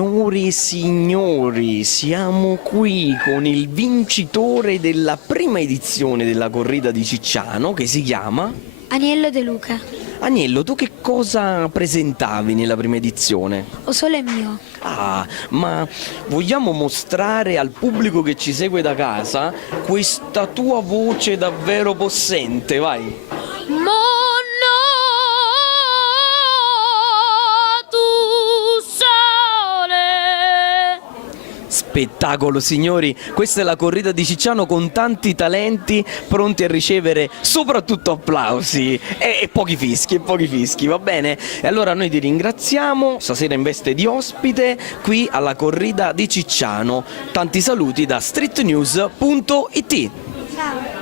Signore e signori, siamo qui con il vincitore della prima edizione della corrida di Cicciano, che si chiama Aniello De Luca. Agnello. Tu che cosa presentavi nella prima edizione? O sole mio. Ah, ma vogliamo mostrare al pubblico che ci segue da casa questa tua voce davvero possente, vai! Spettacolo, signori, questa è la corrida di Cicciano con tanti talenti pronti a ricevere soprattutto applausi e pochi fischi, va bene? E allora noi ti ringraziamo, stasera in veste di ospite qui alla corrida di Cicciano. Tanti saluti da streetnews.it. Ciao.